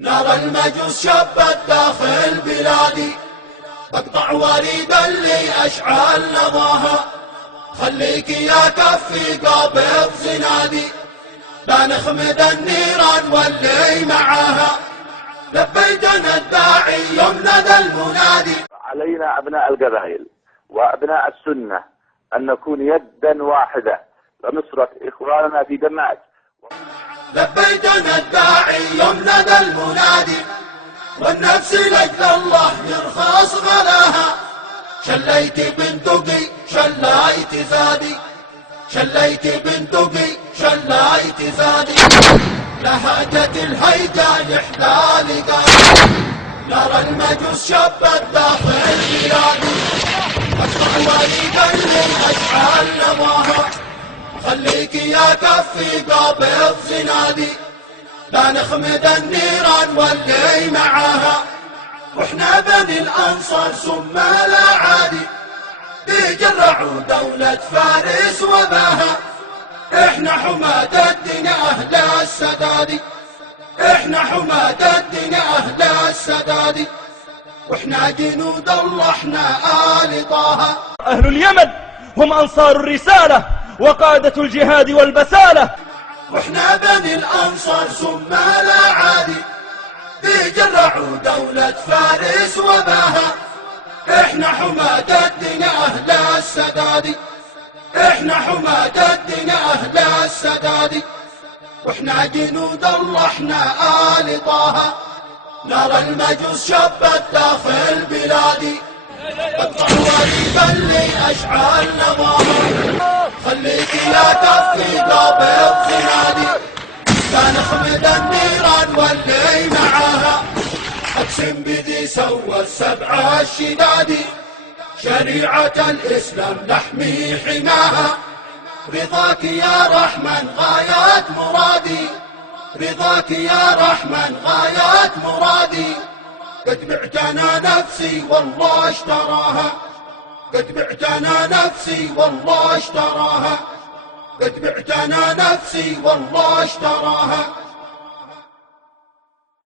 نرى المجوس شبت داخل بلادي، اقطع وريدا اللي اشعل نضاها، خليك يا كفي قابض زنادي، لا نخمد النيران واللي معاها، لبيتنا الداعي يمنا ذا المنادي. علينا أبناء القبائل وأبناء السنة أن نكون يدا واحدة لنصرة إخواننا في دماج. لبيتنا الداعي يمنا ذا المنادي، والنفس لجل الله يرخص غلاها، شليت بنتقي شليت زادي، شليت بنتقي شليت زادي، لهجت الهيجة يحلى لقاها، نرى المجوس شبت داخل بلادي، اقطع وريدا اللي اشعل نضاها، خليك يا كفي قابض زنادي، لا نخمد النيران واللي معاها، واحنا بني الانصار ثم لا عادي، بيجرعوا دولة فارس وباها، احنا حماة الدين اهل السداد، احنا حماة الدين اهل السداد، واحنا جنود الله احنا آل طه. اهل اليمن هم انصار الرسالة وقادة الجهاد والبسالة، واحنا بني الانصار ثم لا عادي، بيجرعوا دولة فارس وباها، احنا حماة الدين اهل السداد، احنا حماة الدين اهل السداد، واحنا جنود الله احنا آل طه. نرى المجوس شبت داخل بلادي، اقطع وريدا اللي اشعل نضاها، خليك يا كفي قابض زنادي، لا نخمد النيران واللي معاها، اقسم بذي سوى السبع الشدادي، شريعة الاسلام نحمي حماها، رضاك يا رحمن غايات مرادي، رضاك يا رحمن غايات مرادي، قد بعتنا نفسي والله اشتراها، قد بعتنا نفسي والله اشتراها، قد بعتنا نفسي والله اشتراها.